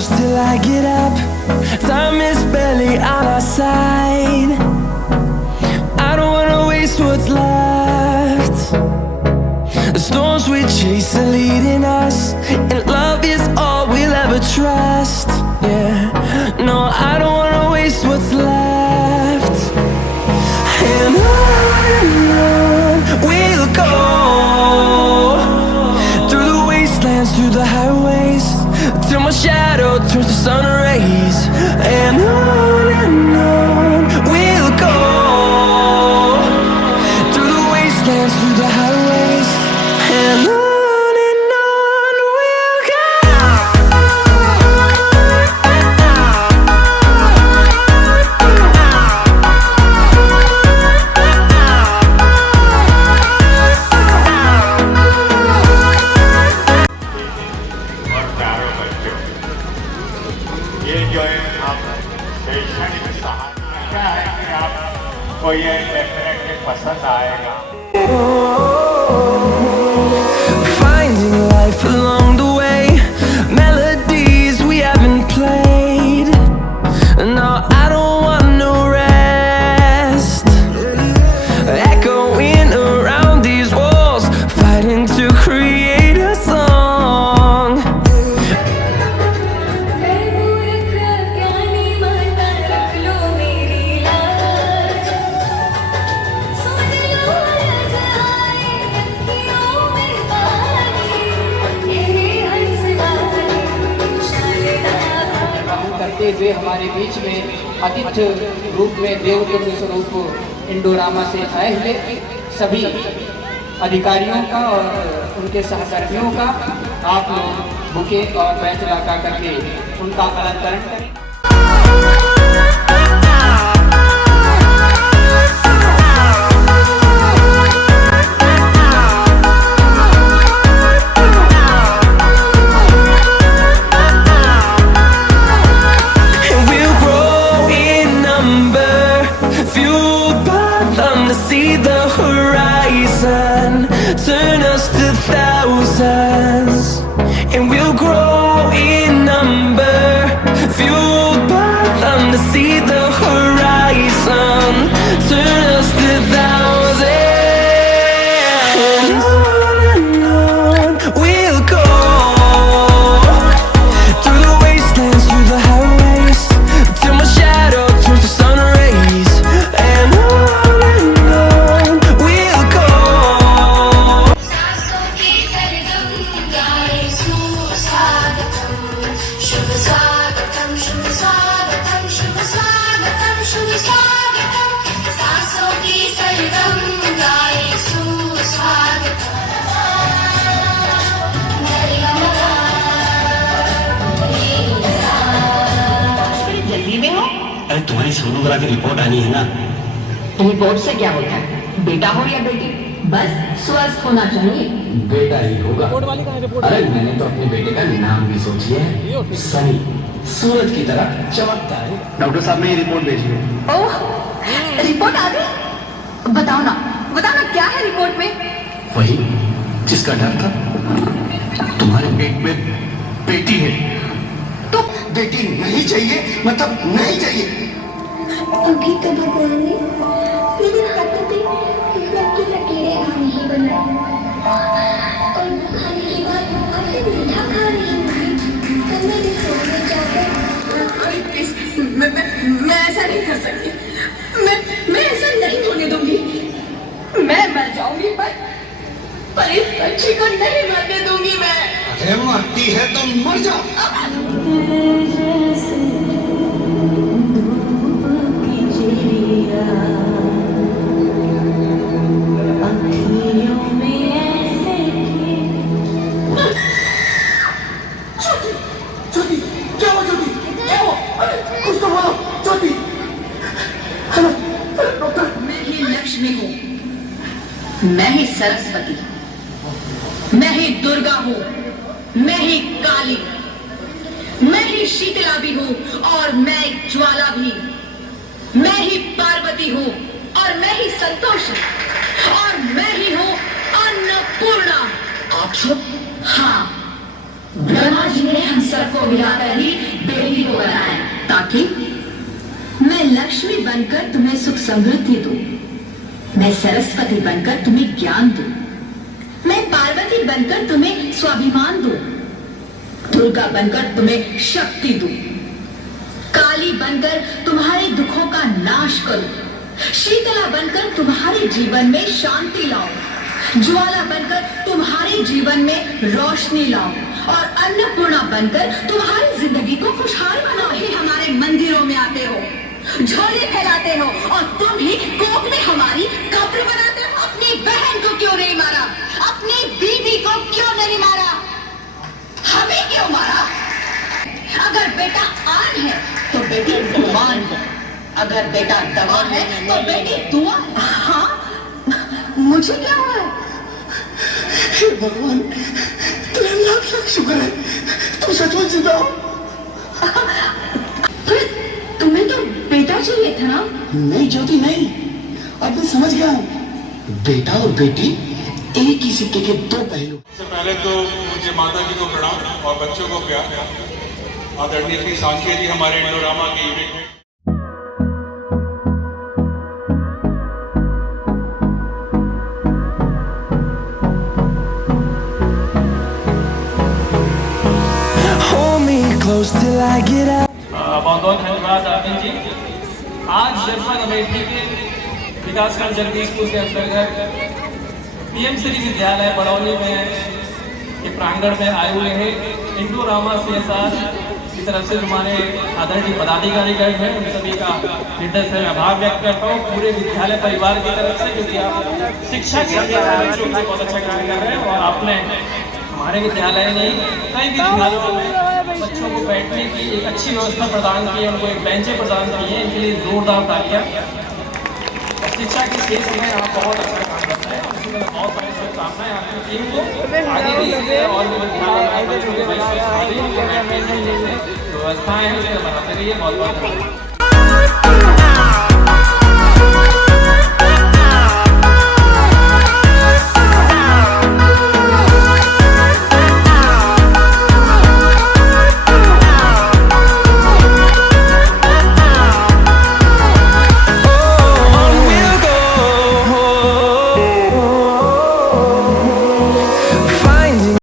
close till I get up. Time is barely on our side. I don't wanna waste what's left. The storms we chase are leading us, and love is all we'll ever trust. Yeah, no, I don't wanna waste what's left. And on we'll go, through the wastelands, through the highways, till my shadow turns to sun rays. And on we'll go, through the wastelands, through the highways, and on we'll go. और प्यारे बच्चों, ये जो है आप शैक्षणिक सहायता क्या है कि आपको ये डेफिनेटली पसंद आएगा। Finding life along the way, melodies we haven't played. No, I don't want no rest. Echoing around these walls, fighting to create a song. करते हुए हमारे बीच में आतिथ्य रूप में देवदूत स्वरूप इंडोरामा से आए हुए सभी अधिकारियों का और उनके सहकर्मियों का आप लोग बुके और बैच लगा करके उनका अलंकरण करें। See the horizon, turn us to thousands, and we'll grow in number, fueled by them. To see the horizon, turn us to thousands, and on we'll go, through the wastelands, through the highways, till my shadow turns to sun rays. And अरे तुम्हारी sonography report आनी है ना। Report से क्या होता है, बेटा हो या बेटी, बस स्वस्थ होना चाहिए। बेटा ही होगा। अरे मैंने तो अपने बेटे का नाम भी सोच लिया है, सनी, सूरज की तरह चमकता है। डॉक्टर साहब ने ये रिपोर्ट भेजी है। ओह, रिपोर्ट आ गई? बताओ ना क्या है रिपोर्ट में? वही जिसका डर था, तुम्हारे पेट में बेटी है। तो बेटी नहीं चाहिए मतलब नहीं चाहिए। अभी तो भगवान ने मेरे हाथों पे किस्मत की लकीरें नहीं बनाई, और खाने के बाद अपने मीठा खा रही हूँ, तब मेरे सोने जाकर मैं ऐसा नहीं कर सकती। मैं ऐसा नहीं होने दूंगी। मैं मर जाऊंगी पर इस बच्ची को नहीं मरने दूंगी मैं। अरे मरती है तो मर जाओ। मैं ही सरस्वती, मैं ही दुर्गा हूँ, मैं ही काली, मैं ही शीतला भी हूँ और मैं ज्वाला भी, मैं ही पार्वती हूँ और मैं ही संतोष और मैं ही हूँ अन्नपूर्णा। आप सब? हाँ, ब्रह्मा जी ने हम सबको मिलाकर ही बेटी को बनाया, ताकि मैं लक्ष्मी बनकर तुम्हें सुख समृद्धि दूं, मैं सरस्वती बनकर तुम्हें ज्ञान दूं, मैं पार्वती बनकर तुम्हें स्वाभिमान दूं, दुर्गा बनकर तुम्हें शक्ति दूं, काली बनकर तुम्हारे दुखों का नाश करूं, शीतला बनकर तुम्हारे जीवन में शांति लाऊं, ज्वाला बनकर तुम्हारे जीवन में रोशनी लाऊं और अन्नपूर्णा बनकर तुम्हारी जिंदगी को खुशहाल बनाओ। ही हमारे मंदिरों में आते हो, झोले फैलाते हो और तुम ही कोक में हमारी कब्र बनाते हो। अपनी बहन को क्यों नहीं मारा? अपनी बीवी को क्यों नहीं मारा? हमें क्यों मारा? अगर बेटा आन है तो बेटी दुआन है, अगर बेटा दवा है तो बेटी दुआ। हाँ, मुझे क्या हुआ है? हे भगवान, तेरा लाख लाख शुक्र है, तुम सचमुच जिंदा हो। तुम्हें तो बेटा चाहिए था ना? नहीं ज्योति नहीं, अब मैं समझ गया हूँ। बेटा और बेटी एक ही सिक्के के दो पहलू। सबसे पहले तो मुझे माता जी को प्रणाम और बच्चों को प्यार। आदरणीय श्री सांख्य जी हमारे इंडोरामा के यूनिट में Hold me close till I get out. बहुत बहुत धन्यवाद आनंद जी। आज जनपद अमेठी के विकासखंड जगदीशपुर के अंतर्गत पीएम श्री विद्यालय बड़ौनी में के प्रांगण में आए हुए हैं इंडोरामा CSR की तरफ से हमारे आदरणीय पदाधिकारी गए हैं, उन सभी का हृदय से आभार व्यक्त करता हूँ पूरे विद्यालय परिवार की तरफ से, क्योंकि आप शिक्षा के बच्चों से बहुत अच्छा कार्य कर रहे हैं और आपने हमारे विद्यालय ने कई विद्यालयों में बच्चों को बैठने की एक अच्छी व्यवस्था प्रदान की है, उनको एक बेंचें प्रदान की है, इनके लिए जोरदार तालियां। शिक्षा के क्षेत्र में आप बहुत अच्छा काम करते हैं, इसी तरह बहुत सारी शुभकामनाएं आपकी टीम को आगे भी और बच्चों के व्यवस्थाएं हैं उसके बनाते रहिए। बहुत बहुत धन्यवाद।